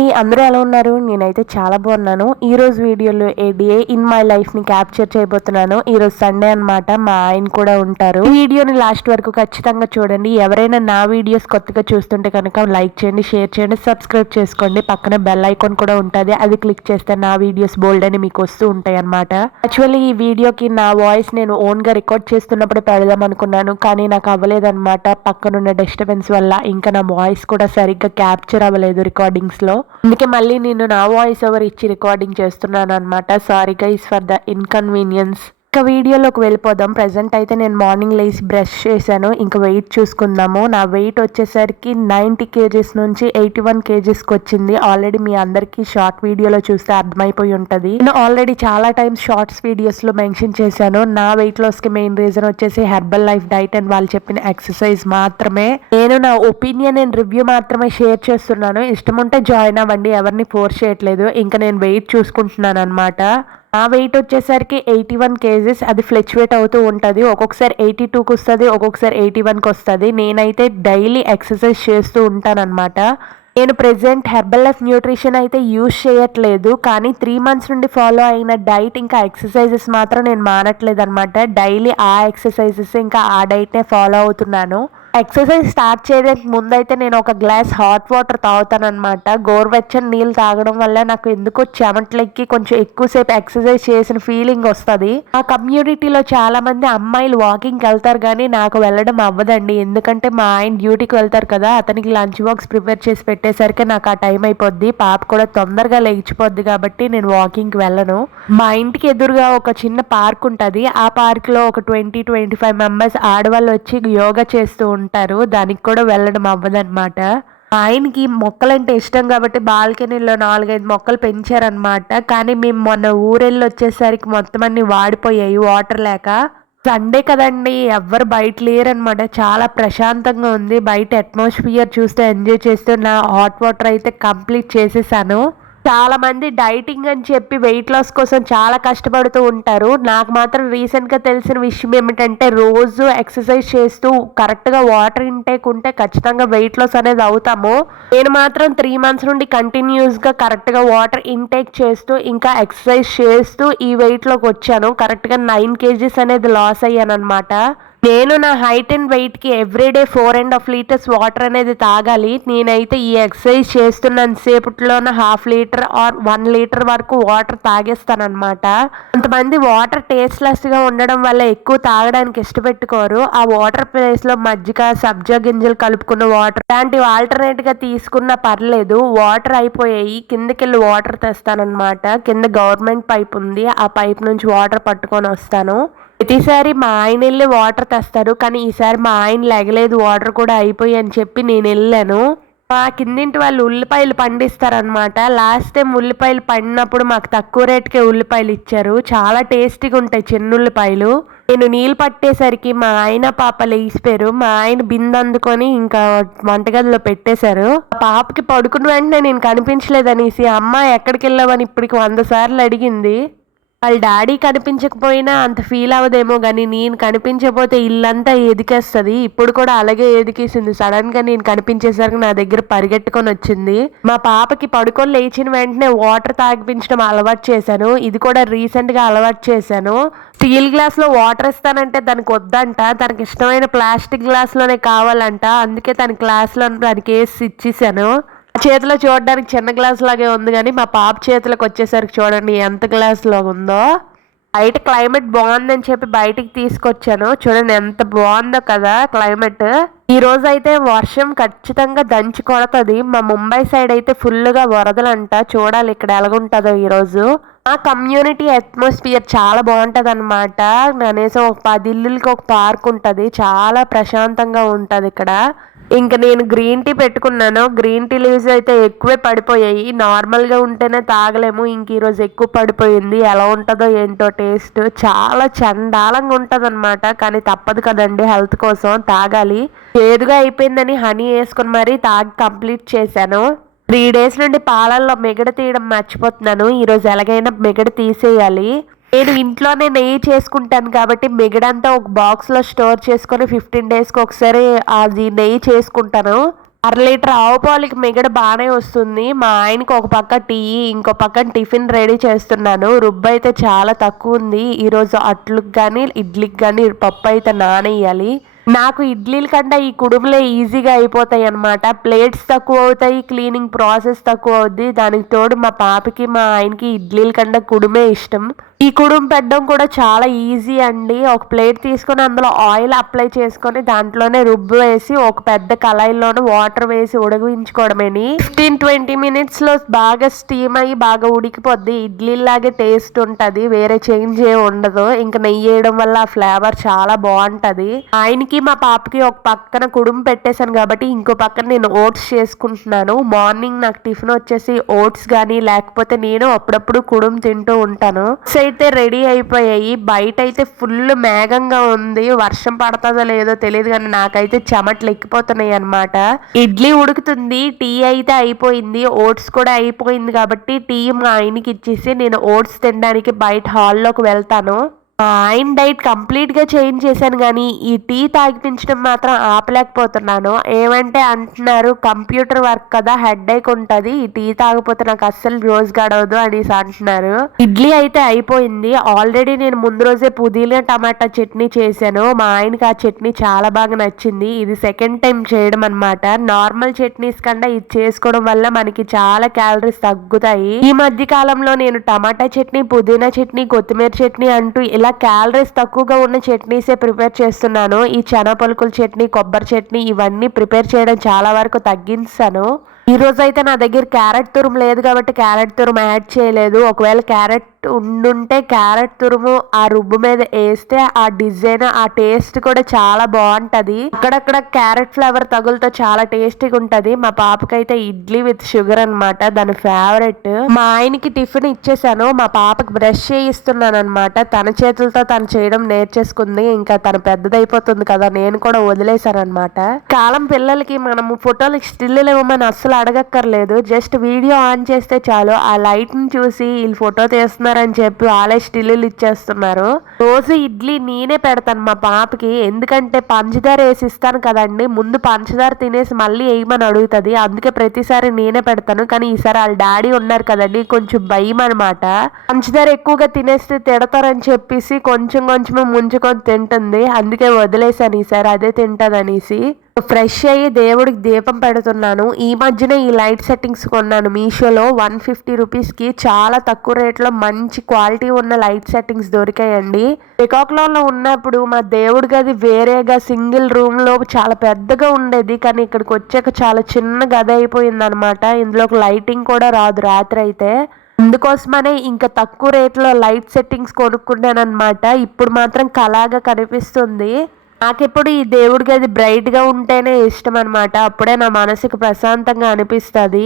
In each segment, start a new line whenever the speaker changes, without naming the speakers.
అండి అందరూ ఎలా ఉన్నారు? నేనైతే చాలా బాగున్నాను. ఈరోజు వీడియోలో ఏ ఇన్ మై లైఫ్ని క్యాప్చర్ చేయబోతున్నాను. ఈరోజు సండే అనమాట మా ఆయన కూడా ఉంటారు. వీడియోని లాస్ట్ వరకు ఖచ్చితంగా చూడండి. ఎవరైనా నా వీడియోస్ కొత్తగా చూస్తుంటే కనుక లైక్ చేయండి షేర్ చేయండి సబ్స్క్రైబ్ చేసుకోండి. పక్కన బెల్ ఐకాన్ కూడా ఉంటుంది. అది క్లిక్ చేస్తే నా వీడియోస్ బోల్డ్ అని మీకు వస్తూ ఉంటాయి అనమాట యాక్చువల్లీ ఈ వీడియోకి నా వాయిస్ నేను ఓన్గా రికార్డ్ చేస్తున్నప్పుడు పెడదాం అనుకున్నాను. కానీ నాకు అవ్వలేదన్నమాట పక్కనున్న డిస్టర్బెన్స్ వల్ల ఇంకా నా వాయిస్ కూడా సరిగ్గా క్యాప్చర్ అవ్వలేదు రికార్డింగ్స్లో అందుకే మళ్ళీ నేను నా వాయిస్ ఓవర్ ఇచ్చి రికార్డింగ్ చేస్తున్నాను అనమాట sorry guys for the inconvenience ఇంకా వీడియోలోకి వెళ్ళిపోదాం. ప్రజెంట్ అయితే నేను మార్నింగ్ లేచి బ్రష్ చేశాను. ఇంకా వెయిట్ చూసుకుందాము. నా వెయిట్ వచ్చేసరికి నైంటీ కేజీస్ నుంచి ఎయిటీ వన్ కేజీస్కి వచ్చింది. ఆల్రెడీ మీ అందరికీ షార్ట్ వీడియోలో చూస్తే అర్థమైపోయి ఉంటుంది. నేను ఆల్రెడీ చాలా టైమ్స్ షార్ట్స్ వీడియోస్లో మెన్షన్ చేశాను. నా వెయిట్ లాస్కి మెయిన్ రీజన్ వచ్చేసి హెర్బల్ లైఫ్ డైట్ అండ్ వాళ్ళు చెప్పిన ఎక్సర్సైజ్ మాత్రమే. నేను నా ఒపీనియన్ అండ్ రివ్యూ మాత్రమే షేర్ చేస్తున్నాను. ఇష్టం ఉంటే జాయిన్ అవ్వండి. ఎవరిని ఫోర్స్ చేయట్లేదు. ఇంకా నేను వెయిట్ చూసుకుంటున్నాను అనమాట నా వెయిట్ వచ్చేసరికి ఎయిటీ వన్ కేజీస్. అది ఫ్లెక్చువేట్ అవుతూ ఉంటుంది. ఒక్కొక్కసారి ఎయిటీ టూకి వస్తుంది ఒక్కొక్కసారి ఎయిటీ వన్కి వస్తుంది. నేనైతే డైలీ ఎక్సర్సైజ్ చేస్తూ ఉంటానన్నమాట. నేను ప్రెసెంట్ హెర్బల్ లైఫ్ న్యూట్రిషన్ అయితే యూజ్ చేయట్లేదు. కానీ త్రీ మంత్స్ నుండి ఫాలో అయిన డైట్ ఇంకా ఎక్సర్సైజెస్ మాత్రం నేను మానట్లేదు అనమాట డైలీ ఆ ఎక్సర్సైజెస్ ఇంకా ఆ డైట్నే ఫాలో అవుతున్నాను. ఎక్సర్సైజ్ స్టార్ట్ చేయడానికి ముందైతే నేను ఒక గ్లాస్ హాట్ వాటర్ తాగుతాను గోరువెచ్చని నీళ్ళు తాగడం వల్ల నాకు ఎందుకో చెమట్లెక్కి కొంచెం ఎక్కువసేపు ఎక్సర్సైజ్ చేసిన ఫీలింగ్ వస్తుంది. ఆ కమ్యూనిటీలో చాలా మంది అమ్మాయిలు వాకింగ్కి వెళ్తారు కానీ నాకు వెళ్ళడం అవ్వదండి. ఎందుకంటే మా ఆయన డ్యూటీకి వెళ్తారు కదా అతనికి లంచ్ బాక్స్ ప్రిపేర్ చేసి పెట్టేసరికి నాకు ఆ టైం అయిపోద్ది. పాప కూడా తొందరగా లేచిపోద్ది కాబట్టి నేను వాకింగ్కి వెళ్ళను. మా ఇంటికి ఎదురుగా ఒక చిన్న పార్క్ ఉంటుంది. ఆ పార్క్లో ఒక ట్వంటీ ట్వంటీ ఫైవ్ మెంబర్స్ ఆడవాళ్ళు వచ్చి యోగా చేస్తూ ఉంటారు. దానికి కూడా వెళ్ళడం అవ్వదనమాట ఆయనకి మొక్కలంటే ఇష్టం కాబట్టి బాల్కనీలో నాలుగైదు మొక్కలు పెంచారనమాట కానీ మేము మొన్న ఊరెళ్ళి వచ్చేసరికి మొత్తం అన్ని వాడిపోయాయి వాటర్ లేక. సండే కదండి ఎవ్వరు బయట లేరనమాట చాలా ప్రశాంతంగా ఉంది. బయట అట్మాస్ఫియర్ చూస్తే ఎంజాయ్ చేస్తూ నా హాట్ వాటర్ అయితే కంప్లీట్ చేసేసాను. చాలా మంది డైటింగ్ అని చెప్పి వెయిట్ లాస్ కోసం చాలా కష్టపడుతూ ఉంటారు. నాకు మాత్రం రీసెంట్గా తెలిసిన విషయం ఏమిటంటే రోజు ఎక్సర్సైజ్ చేస్తూ కరెక్ట్గా వాటర్ ఇంటేక్ ఉంటే ఖచ్చితంగా వెయిట్ లాస్ అనేది అవుతాము. నేను మాత్రం త్రీ మంత్స్ నుండి కంటిన్యూస్గా కరెక్ట్గా వాటర్ ఇంటేక్ చేస్తూ ఇంకా ఎక్సర్సైజ్ చేస్తూ ఈ వెయిట్లోకి వచ్చాను. కరెక్ట్గా నైన్ కేజీస్ అనేది లాస్ అయ్యాను అనమాట నేను నా height and వెయిట్కి everyday four and half liters water అనేది తాగాలి. నేనైతే ఈ ఎక్సర్సైజ్ చేస్తున్నంత సేపట్లోనే half liter or one liter వరకు వాటర్ తాగేస్తానమాట కొంతమంది వాటర్ టేస్ట్లెస్గా ఉండడం వల్ల ఎక్కువ తాగడానికి ఇష్టపెట్టుకోరు. ఆ వాటర్ ప్లేస్లో మజ్జిగ సబ్జా గింజలు కలుపుకున్న వాటర్ ఇలాంటివి ఆల్టర్నేట్గా తీసుకున్నా పర్లేదు. వాటర్ అయిపోయాయి. కిందకెళ్ళి వాటర్ తెస్తానమాట కింద గవర్నమెంట్ పైప్ ఉంది. ఆ పైప్ నుంచి వాటర్ పట్టుకొని వస్తాను. ప్రతిసారి మా ఆయన వెళ్ళి వాటర్ తెస్తారు కానీ ఈసారి మా ఆయన లెగలేదు వాటర్ కూడా అయిపోయి అని చెప్పి నేను వెళ్ళాను. మా కిందింటి వాళ్ళు ఉల్లిపాయలు పండిస్తారనమాట లాస్ట్ టైం ఉల్లిపాయలు పండినప్పుడు మాకు తక్కువ రేటుకే ఉల్లిపాయలు ఇచ్చారు. చాలా టేస్టీగా ఉంటాయి చిన్న ఉల్లిపాయలు నేను నీళ్ళు పట్టేసరికి మా ఆయన పాప లేచిపోయారు. మా ఆయన బిందె అందుకొని ఇంకా వంటగదిలో పెట్టేశారు. పాపకి పడుకున్న వెంటనే నేను కనిపించలేదనేసి అమ్మ ఎక్కడికి వెళ్ళామని ఇప్పటికి వంద సార్లు అడిగింది. వాళ్ళ డాడీ కనిపించకపోయినా అంత ఫీల్ అవ్వదేమో కానీ నేను కనిపించకపోతే ఇల్లంతా ఎదికేస్తుంది. ఇప్పుడు కూడా అలాగే ఎదికేసింది. సడన్గా నేను కనిపించేసరికి నా దగ్గర పరిగెట్టుకొని వచ్చింది. మా పాపకి పడుకొని లేచిన వెంటనే వాటర్ తాగిపించడం అలవాటు చేశాను. ఇది కూడా రీసెంట్గా అలవాటు చేశాను. స్టీల్ గ్లాస్లో వాటర్ ఇస్తానంటే దానికి వద్దంట. తనకి ఇష్టమైన ప్లాస్టిక్ గ్లాస్లోనే కావాలంట. అందుకే తన గ్లాస్లో దానికి వేసి ఇచ్చేసాను. చేతిలో చూడడానికి చిన్న గ్లాస్ లాగే ఉంది కానీ మా పాప చేతిలోకి వచ్చేసరికి చూడండి ఎంత గ్లాస్లో ఉందో. బయట క్లైమేట్ బాగుందని చెప్పి బయటికి తీసుకొచ్చాను. చూడండి ఎంత బాగుందో కదా క్లైమేట్ ఈ రోజు అయితే వర్షం ఖచ్చితంగా దంచి కొడతది. మా ముంబై సైడ్ అయితే ఫుల్గా వరదలంట. చూడాలి ఇక్కడ ఎలాగుంటుందో ఈరోజు ఆ కమ్యూనిటీ అట్మాస్ఫియర్ చాలా బాగుంటుంది అనమాట కనీసం ఒక పది ఇల్లులకి ఒక పార్క్ ఉంటుంది. చాలా ప్రశాంతంగా ఉంటుంది ఇక్కడ. ఇంకా నేను గ్రీన్ టీ పెట్టుకున్నాను. గ్రీన్ టీ లీవ్స్ అయితే ఎక్కువే పడిపోయాయి. నార్మల్గా ఉంటేనే తాగలేము. ఇంక ఈరోజు ఎక్కువ పడిపోయింది. ఎలా ఉంటుందో ఏంటో టేస్ట్ చాలా చండాలంగా ఉంటుంది అనమాట కానీ తప్పదు కదండి హెల్త్ కోసం తాగాలి. ఏదుగా అయిపోయిందని హనీ వేసుకుని మరీ తాగి కంప్లీట్ చేశాను. త్రీ డేస్ నుండి పాలల్లో మిగడ తీయడం మర్చిపోతున్నాను. ఈరోజు ఎలాగైనా మిగడ తీసేయాలి. నేను ఇంట్లోనే నెయ్యి చేసుకుంటాను కాబట్టి మిగడంతా ఒక బాక్స్లో స్టోర్ చేసుకొని ఫిఫ్టీన్ డేస్కి ఒకసారి అది నెయ్యి చేసుకుంటాను. అర లీటర్ ఆవు పాలకి మిగడ బాగానే వస్తుంది. మా ఆయనకి ఒక పక్క టీ ఇంకో పక్కన టిఫిన్ రెడీ చేస్తున్నాను. రుబ్బు అయితే చాలా తక్కువ ఉంది. ఈరోజు అట్లకి కానీ ఇడ్లీకి కానీ పప్పు అయితే నానేయాలి. నాకు ఇడ్లీల కంటే ఈ కుడుములే ఈజీగా అయిపోతాయి అనమాట ప్లేట్స్ తక్కువ అవుతాయి క్లీనింగ్ ప్రాసెస్ తక్కువ అవుద్ది. దానికి తోడు మా పాపకి మా ఆయనకి ఇడ్లీల కంటే కుడుమే ఇష్టం. ఈ కుడుం పెట్టడం కూడా చాలా ఈజీ అండి. ఒక ప్లేట్ తీసుకొని అందులో ఆయిల్ అప్లై చేసుకొని దాంట్లోనే రుబ్బు వేసి ఒక పెద్ద కళాయిలోనే వాటర్ వేసి ఉడిగించుకోవడమేని ఫిఫ్టీన్ ట్వంటీ మినిట్స్లో బాగా స్టీమ్ అయ్యి బాగా ఉడికిపోద్ది. ఇడ్లీ లాగే టేస్ట్ ఉంటుంది. వేరే చేంజ్ ఏ ఉండదు. ఇంకా నెయ్యి వేయడం వల్ల ఆ ఫ్లేవర్ చాలా బాగుంటుంది. ఆయనకి మా పాపకి ఒక పక్కన కుడుం పెట్టేశాను కాబట్టి ఇంకో పక్కన నేను ఓట్స్ చేసుకుంటున్నాను. మార్నింగ్ నాకు టిఫిన్ వచ్చేసి ఓట్స్ కానీ లేకపోతే నేను అప్పుడప్పుడు కుడుం తింటూ ఉంటాను. సో అయితే రెడీ అయిపోయాయి. బయట అయితే ఫుల్ మేఘంగా ఉంది. వర్షం పడుతుందో లేదో తెలియదు కానీ నాకైతే చెమట్లు ఎక్కిపోతున్నాయి అనమాట ఇడ్లీ ఉడుకుతుంది. టీ అయితే అయిపోయింది. ఓట్స్ కూడా అయిపోయింది కాబట్టి టీ మా ఆయనకి ఇచ్చేసి నేను ఓట్స్ తినడానికి బయట హాల్లోకి వెళ్తాను. ఆయన డైట్ కంప్లీట్గా చేంజ్ చేశాను కానీ ఈ టీ తాగిపించడం మాత్రం ఆపలేకపోతున్నాను. ఏమంటే అంటున్నారు కంప్యూటర్ వర్క్ కదా హెడ్ ఏక్ ఉంటుంది. ఈ టీ తాగిపోతే నాకు అస్సలు రోజు గడవదు అనేసి అంటున్నారు. ఇడ్లీ అయితే అయిపోయింది. ఆల్రెడీ నేను ముందు రోజే పుదీనా టమాటా చట్నీ చేశాను. మా ఆయనకి ఆ చట్నీ చాలా బాగా నచ్చింది. ఇది సెకండ్ టైం చేయడం అనమాట నార్మల్ చట్నీస్ కన్నా ఇది చేసుకోవడం వల్ల మనకి చాలా క్యాలరీస్ తగ్గుతాయి. ఈ మధ్య కాలంలో నేను టమాటా చట్నీ పుదీనా చట్నీ కొత్తిమీర చట్నీ అంటూ ఇలా క్యాలరీస్ తక్కువగా ఉన్న చట్నీసే ప్రిపేర్ చేస్తున్నాను. ఈ చనపలుకుల చట్నీ కొబ్బరి చట్నీ ఇవన్నీ ప్రిపేర్ చేయడం చాలా వరకు తగ్గించాను. ఈ అయితే నా దగ్గర క్యారెట్ తురుము లేదు కాబట్టి క్యారెట్ తురుము యాడ్ చేయలేదు. ఒకవేళ క్యారెట్ ఉండుంటే క్యారెట్ తురుము ఆ రుబ్బు మీద వేస్తే ఆ డిజైన్ ఆ టేస్ట్ కూడా చాలా బాగుంటది. అక్కడక్కడ క్యారెట్ ఫ్లేవర్ తగులుతో చాలా టేస్టీగా ఉంటది. మా పాపకైతే ఇడ్లీ విత్ షుగర్ అన్నమాట దాని ఫేవరెట్ మా ఆయనకి టిఫిన్ ఇచ్చేసాను. మా పాపకి బ్రష్ చేయిస్తున్నాను అనమాట తన చేతులతో తను చేయడం నేర్చేసుకుంది. ఇంకా తను పెద్దదైపోతుంది కదా నేను కూడా వదిలేశాను అనమాట కాలం పిల్లలకి మనము ఫోటోలకి స్టిల్ ఇవ్వమని అసలు అడగక్కర్లేదు. జస్ట్ వీడియో ఆన్ చేస్తే చాలు. ఆ లైట్ని చూసి వీళ్ళు ఫోటో తీస్తున్నారని చెప్పి వాళ్ళే స్టిల్లు ఇచ్చేస్తున్నారు. రోజు ఇడ్లీ నేనే పెడతాను మా పాపకి. ఎందుకంటే పంచదార వేసి ఇస్తాను కదండి. ముందు పంచదార తినేసి మళ్ళీ వేయమని అడుగుతుంది. అందుకే ప్రతిసారి నేనే పెడతాను. కానీ ఈసారి వాళ్ళ డాడీ ఉన్నారు కదండి. కొంచెం భయం అనమాట పంచదార ఎక్కువగా తినేస్తే తిడతారని చెప్పేసి కొంచెం కొంచెం ముంచుకొని తింటుంది. అందుకే వదిలేసాను ఈసారి. అదే తింటదనేసి. ఫ్రెష్ అయ్యి దేవుడికి దీపం పెడుతున్నాను. ఈ మధ్యన ఈ లైట్ సెట్టింగ్స్ కొన్నాను. మీషోలో వన్ ఫిఫ్టీ రూపీస్కి చాలా తక్కువ రేట్లో మంచి క్వాలిటీ ఉన్న లైట్ సెట్టింగ్స్ దొరికాయండి. లో ఉన్నప్పుడు మా దేవుడి గది వేరేగా సింగిల్ రూమ్లో చాలా పెద్దగా ఉండేది. కానీ ఇక్కడికి వచ్చాక చాలా చిన్న గది అయిపోయింది అనమాట ఇందులో లైటింగ్ కూడా రాదు రాత్రి అయితే. అందుకోసమనే ఇంకా తక్కువ రేట్లో లైట్ సెట్టింగ్స్ కొనుక్కున్నాను అనమాట ఇప్పుడు మాత్రం కళాగా కనిపిస్తుంది. నాకెప్పుడు ఈ దేవుడి గది బ్రైట్గా ఉంటేనే ఇష్టం అనమాట అప్పుడే నా మనసుకు ప్రశాంతంగా అనిపిస్తుంది.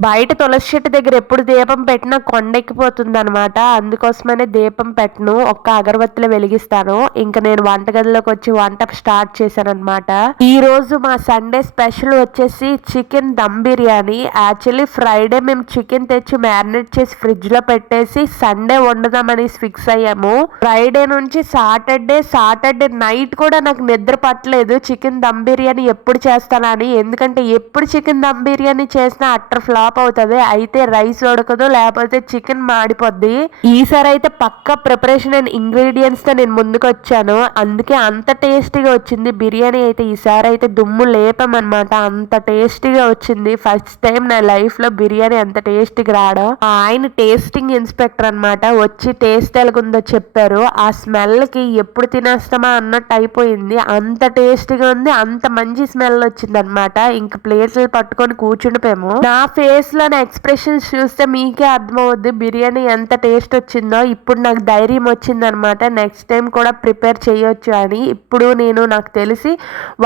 బయట తులసి చెట్టు దగ్గర ఎప్పుడు దీపం పెట్టినా కొండెక్కిపోతుంది అనమాట అందుకోసమనే దీపం పెట్టను. ఒక్క అగరబత్తిలో వెలిగిస్తాను. ఇంకా నేను వంటగదిలోకి వచ్చి వంట స్టార్ట్ చేశాను అనమాట ఈ రోజు మా సండే స్పెషల్ వచ్చేసి chicken dum biryani. Actually Friday మేము చికెన్ తెచ్చి మ్యారినేట్ చేసి ఫ్రిడ్జ్లో పెట్టేసి సండే వండుదామని ఫిక్స్ అయ్యాము. ఫ్రైడే నుంచి సాటర్డే సాటర్డే నైట్ కూడా నాకు నిద్ర పట్టలేదు. చికెన్ దమ్ బిర్యానీ ఎప్పుడు చేస్తానని. ఎందుకంటే ఎప్పుడు చికెన్ దమ్ బిర్యానీ చేసినా అట్టర్ ఫ్లాప్ అవుతుంది. అయితే రైస్ ఉడకదు లేకపోతే చికెన్ మాడిపోద్ది. ఈసారి అయితే పక్క ప్రిపరేషన్ అండ్ ఇంగ్రీడియంట్స్తో నేను ముందుకు వచ్చాను అందుకే అంత టేస్టీగా వచ్చింది. బిర్యానీ అయితే ఈసారి అయితే దుమ్ము లేపమన్నమాట. అంత టేస్టీగా వచ్చింది. ఫస్ట్ టైం నా లైఫ్లో బిర్యానీ అంత టేస్టీగా రావడం. ఆయన టేస్టింగ్ ఇన్స్పెక్టర్ అనమాట వచ్చి టేస్ట్ ఎలాగుందో చెప్పారు. ఆ స్మెల్కి ఎప్పుడు తినేస్తామా అన్నట్టు అయిపోయింది. అంత టేస్టీగా ఉంది. అంత మంచి స్మెల్ వచ్చింది అనమాట ఇంక ప్లేట్లు పట్టుకొని కూర్చుండిపోయాము. నా ఫేస్ ఎక్స్ప్రెషన్స్ చూస్తే మీకే అర్థమవుద్ది. బిర్యానీ ఎంత టేస్ట్ వచ్చిందో. ఇప్పుడు నాకు ధైర్యం వచ్చిందనమాట. నెక్స్ట్ టైం కూడా ప్రిపేర్ చేయొచ్చు అని. ఇప్పుడు నేను నాకు తెలిసి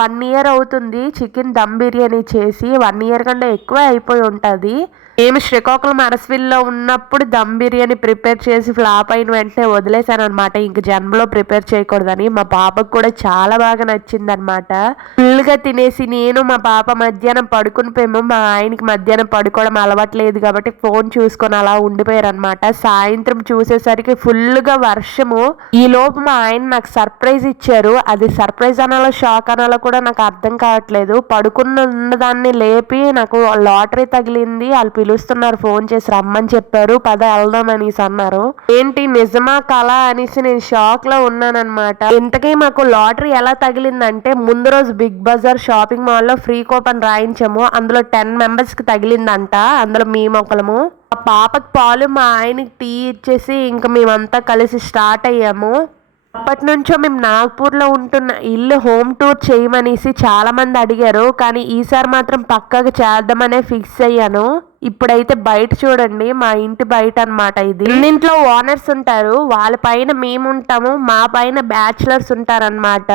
వన్ ఇయర్ అవుతుంది చికెన్ దమ్ బిర్యానీ చేసి. వన్ ఇయర్ కంటే ఎక్కువ అయిపోయి ఉంటుంది. మేము శ్రీకాకుళం అరస్విల్లో ఉన్నప్పుడు దమ్ బిర్యానీ ప్రిపేర్ చేసి ఫ్లాప్ అయిన వెంటనే వదిలేశాను అనమాట ఇంక జన్మలో ప్రిపేర్ చేయకూడదని. మా పాపకు కూడా చాలా బాగా నచ్చింది అనమాట ఫుల్గా తినేసి నేను మా పాప మధ్యాహ్నం పడుకుని పోయాము. మా ఆయనకి మధ్యాహ్నం పడుకోవడం అలవాట్లేదు కాబట్టి ఫోన్ చూసుకొని అలా ఉండిపోయారు అనమాట సాయంత్రం చూసేసరికి ఫుల్గా వర్షము. ఈ లోపు మా ఆయన నాకు సర్ప్రైజ్ ఇచ్చారు. అది సర్ప్రైజ్ అనాలో షాక్ అనాలో కూడా నాకు అర్థం కావట్లేదు. పడుకున్న ఉన్నదాన్ని లేపి నాకు లాటరీ తగిలింది. వాళ్ళు పిలుస్తున్నారు ఫోన్ చేసి రమ్మని చెప్పారు. పద వెళ్దాం అనేసి అన్నారు. ఏంటి నిజమా కళ అనేసి నేను షాక్లో ఉన్నానమాట ఇంతకీ మాకు లాటరీ ఎలా తగిలిందంటే ముందు రోజు బిగ్ బజార్ షాపింగ్ మాల్లో ఫ్రీ కూపన్ రాయించాము. అందులో టెన్ మెంబర్స్కి తగిలిందంట. అందులో మీ మొక్కలము ఆ పాపకి పాలు మా ఆయనకి టీ ఇచ్చేసి ఇంకా మేమంతా కలిసి స్టార్ట్ అయ్యాము. అప్పటి నుంచో మేము నాగ్పూర్లో ఉంటున్న ఇల్లు హోమ్ టూర్ చేయమనేసి చాలామంది అడిగారు. కానీ ఈసారి మాత్రం పక్కగా చేద్దామనే ఫిక్స్ అయ్యాను. ఇప్పుడైతే బయట చూడండి మా ఇంటి బయట అనమాట ఇది. ఇంట్లో ఓనర్స్ ఉంటారు. వాళ్ళ పైన మేము ఉంటాము మా పైన బ్యాచులర్స్ ఉంటారనమాట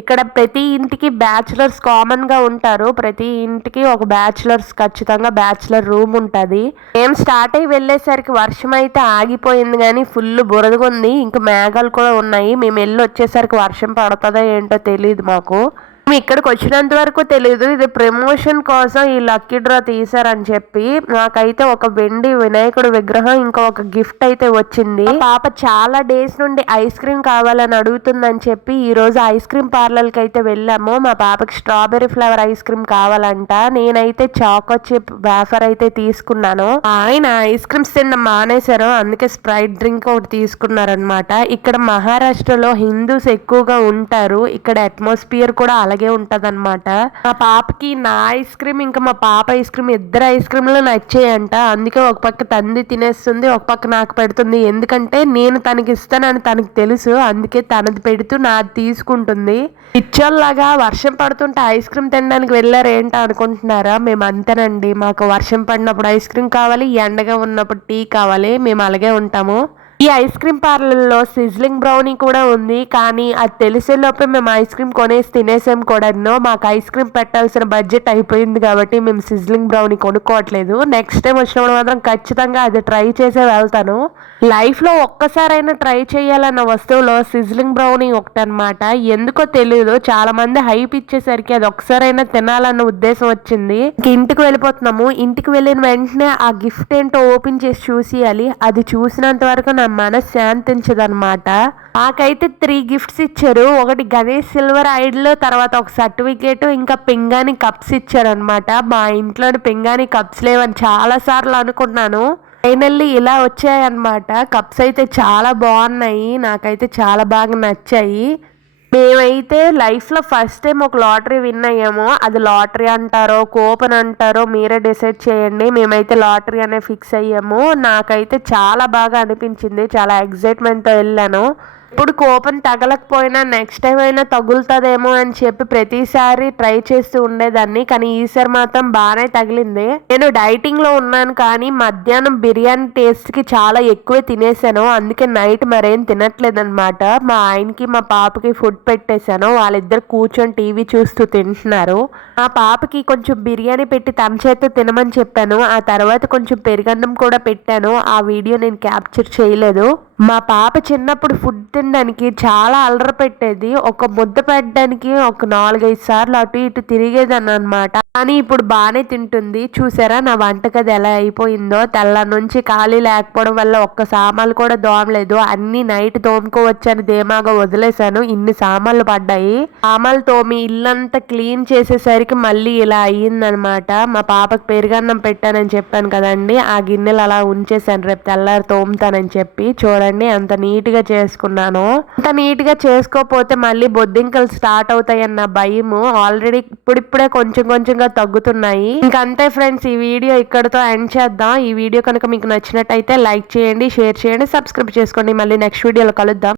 ఇక్కడ ప్రతి ఇంటికి బ్యాచులర్స్ కామన్గా ఉంటారు. ప్రతి ఇంటికి ఒక బ్యాచులర్స్ ఖచ్చితంగా బ్యాచులర్ రూమ్ ఉంటుంది. మేము స్టార్ట్ అయ్యి వెళ్ళేసరికి వర్షం అయితే ఆగిపోయింది కానీ ఫుల్ బురదగా ఉంది. ఇంకా మేఘాలు కూడా ఉన్నాయి. మేము వెళ్ళి వచ్చేసరికి వర్షం పడుతుందో ఏంటో తెలియదు మాకు. ఇక్కడికి వచ్చినంత వరకు తెలియదు ఇది ప్రమోషన్ కోసం ఈ లక్కీ డ్రా తీసారని చెప్పి నాకైతే ఒక వెండి వినాయకుడు విగ్రహం ఇంకా ఒక గిఫ్ట్ అయితే వచ్చింది. పాప చాలా డేస్ నుండి ఐస్ క్రీమ్ కావాలని అడుగుతుందని చెప్పి ఈ రోజు ఐస్ క్రీమ్ పార్లర్కి అయితే వెళ్ళాము. మా పాపకి స్ట్రాబెర్రీ ఫ్లేవర్ ఐస్ క్రీమ్ కావాలంట. నేనైతే చాకో చిప్ వేఫర్ అయితే తీసుకున్నాను. ఆయన ఐస్ క్రీమ్స్ తిన్న మానేశారు. అందుకే స్ప్రైట్ డ్రింక్ ఒకటి తీసుకున్నారనమాట ఇక్కడ మహారాష్ట్రలో హిందూస్ ఎక్కువగా ఉంటారు. ఇక్కడ అట్మాస్ఫియర్ కూడా అలా అలాగే ఉంటదన్నమాట. మా పాపకి నా ఐస్ క్రీమ్ ఇంకా మా పాప ఐస్ క్రీమ్ ఇద్దరు ఐస్ క్రీమ్లు నచ్చాయంట. అందుకే ఒక పక్క తంది తినేస్తుంది ఒక పక్క నాకు పెడుతుంది. ఎందుకంటే నేను తనకి ఇస్తానని తనకి తెలుసు. అందుకే తనది పెడుతూ నాది తీసుకుంటుంది. పిచ్చోల్లాగా వర్షం పడుతుంటే ఐస్ క్రీమ్ తినడానికి వెళ్ళారేంటో అనుకుంటున్నారా? మేము అంతేనండి. మాకు వర్షం పడినప్పుడు ఐస్ క్రీమ్ కావాలి ఎండగా ఉన్నప్పుడు టీ కావాలి. మేము అలాగే ఉంటాము. ఈ ఐస్ క్రీమ్ పార్లర్లో సిజ్లింగ్ బ్రౌనీ కూడా ఉంది. కానీ అది తెలిసే లోపే మేము ఐస్ క్రీమ్ కొనేసి తినేసాం కూడా. మాకు ఐస్ క్రీమ్ పెట్టాల్సిన బడ్జెట్ అయిపోయింది కాబట్టి మేము సిజ్లింగ్ బ్రౌనీ కొనుక్కోవట్లేదు. నెక్స్ట్ టైం వచ్చినప్పుడు మాత్రం ఖచ్చితంగా అది ట్రై చేసే వెళ్తాను. లైఫ్లో ఒక్కసారైనా ట్రై చేయాలన్న వస్తువులో సిజ్లింగ్ బ్రౌనీ ఒకటి అనమాట ఎందుకో తెలియదు చాలా మంది హైప్ ఇచ్చేసరికి అది ఒక్కసారైనా తినాలన్న ఉద్దేశం వచ్చింది. ఇంటికి వెళ్ళిపోతున్నాము. ఇంటికి వెళ్ళిన వెంటనే ఆ గిఫ్ట్ ఏంటో ఓపెన్ చేసి చూసియాలి. అది చూసినంత వరకు నా మనసు శాంతించదనమాట నాకైతే త్రీ గిఫ్ట్స్ ఇచ్చారు. ఒకటి గణేష్ సిల్వర్ ఐడ్లు తర్వాత ఒక సర్టిఫికేట్ ఇంకా పింగాని కప్స్ ఇచ్చారనమాట మా ఇంట్లోని పింగాని కప్స్ లేవని చాలా సార్లు అనుకున్నాను. ఫైనల్లీ ఇలా వచ్చాయన్నమాట. కప్స్ అయితే చాలా బాగున్నాయి. నాకైతే చాలా బాగా నచ్చాయి. మేమైతే లైఫ్లో ఫస్ట్ టైం ఒక లాటరీ విన్ అయ్యాము. అది లాటరీ అంటారో కూపన్ అంటారో మీరే డిసైడ్ చేయండి. మేమైతే లాటరీ అనే ఫిక్స్ అయ్యాము. నాకైతే చాలా బాగా అనిపించింది. చాలా ఎగ్జైట్మెంట్తో వెళ్ళాను. ఇప్పుడు కోపం తగలకపోయినా నెక్స్ట్ టైం అయినా తగులుతుందేమో అని చెప్పి ప్రతిసారి ట్రై చేస్తూ ఉండేదాన్ని. కానీ ఈసారి మాత్రం బాగానే తగిలింది. నేను డైటింగ్లో ఉన్నాను కానీ మధ్యాహ్నం బిర్యానీ టేస్ట్కి చాలా ఎక్కువ తినేసాను. అందుకే నైట్ మరేం తినట్లేదన్నమాట. మా ఆయనకి మా పాపకి ఫుడ్ పెట్టేశాను. వాళ్ళిద్దరు కూర్చొని టీవీ చూస్తూ తింటున్నారు. మా పాపకి కొంచెం బిర్యానీ పెట్టి తన చేత తినమని చెప్పాను. ఆ తర్వాత కొంచెం పెరుగన్నం కూడా పెట్టాను. ఆ వీడియో నేను క్యాప్చర్ చేయలేదు. మా పాప చిన్నప్పుడు ఫుడ్ తినడానికి చాలా అలర పెట్టేది. ఒక ముద్ద పెట్టడానికి ఒక నాలుగైదు సార్లు అటు ఇటు తిరిగేదాన్ని అనమాట కానీ ఇప్పుడు బాగానే తింటుంది. చూసారా నా వంటగది ఎలా అయిపోయిందో? తెల్ల నుంచి ఖాళీ లేకపోవడం వల్ల ఒక్క సామాన్లు కూడా దోమలేదు. అన్ని నైట్ తోముకోవచ్చని ధీమాగా వదిలేశాను. ఇన్ని సామాన్లు పడ్డాయి. సామాన్లు తోమి ఇల్లంతా క్లీన్ చేసేసరికి మళ్ళీ ఇలా అయ్యిందనమాట. మా పాపకు పెరుగన్నం పెట్టానని చెప్పాను కదండి. ఆ గిన్నెలు అలా ఉంచేసాను రేపు తెల్లారి తోముతానని చెప్పి చూడండి. చూడండి ఎంత నీట్గా చేసుకున్నాను. అంత నీట్గా చేసుకోకపోతే మళ్ళీ బొద్దింకలు స్టార్ట్ అవుతాయన్న భయము ఆల్రెడీ ఇప్పుడిప్పుడే కొంచెం కొంచెంగా తగ్గుతున్నాయి. ఇంకంతే ఫ్రెండ్స్ ఈ వీడియో ఇక్కడతో ఎండ్ చేద్దాం. ఈ వీడియో కనుక మీకు నచ్చినట్టయితే లైక్ చేయండి షేర్ చేయండి సబ్స్క్రైబ్ చేసుకోండి. మళ్ళీ నెక్స్ట్ వీడియోలో కలుద్దాం.